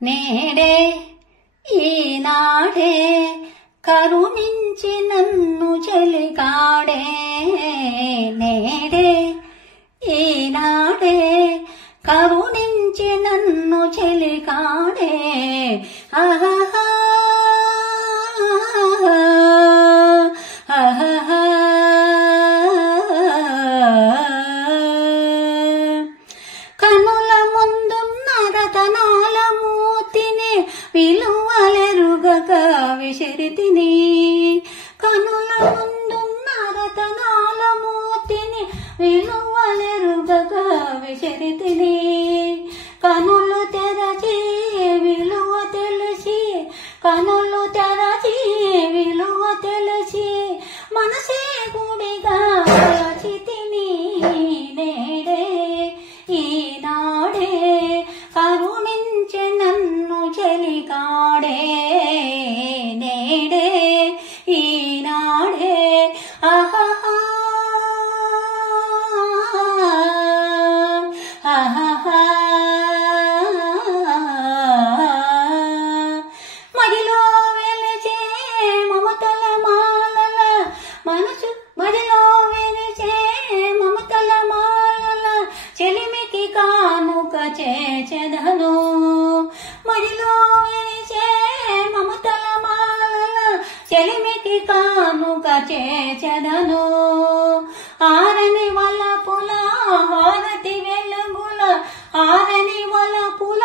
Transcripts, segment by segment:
నేడే ఈనాడే కరుణించి నన్ను చెలికాడే నేడే ఈనాడే కరుణించి నన్ను చెలికాడే ఆహా ఆహా కనుల ముందున్న రతనాల మూర్తిని విలువలెరుగక విసిరితిని కనుల ముందున్న రతనాల మూర్తిని విలువలెరుగక విసిరితిని కనులు తెరచి విలువ తెలిసి కనులు తెరచి విలువ తెలిసి మనసే గుడిగా రచితిని నేడే ఈనాడే కరుణించి నన్ను చెలికాడే నేడే ఈనాడే ఆహా ఆహా మదిలో వెలిచే మమతల మాలల మనసు మదిలో వెలిచే మమతల మాలల చెలిమికి కానుక చేచెదను మదిలో వెలిచే మమతల మాలల చెలిమికి కానుక చేచెదను ఆరని వలపుల హారతి వెలుగుల ఆరని వలపుల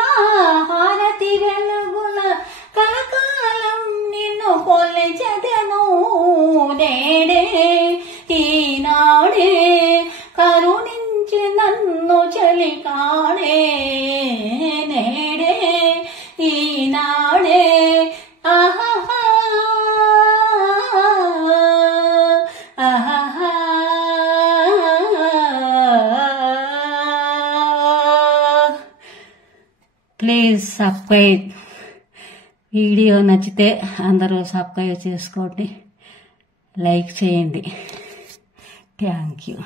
హారతి వెలుగుల కలకాలం నిన్ను కొలిచెదను నేడే ఈనాడే కరుణించి నన్ను చెలికాడే నేడే ఈనాడే ఆహా ఆహా ప్లీజ్ సబ్స్క్రైబ్ వీడియో నచ్చితే అందరూ సబ్స్క్రైబ్ చేసుకోండి లైక్ చేయండి థ్యాంక్ యూ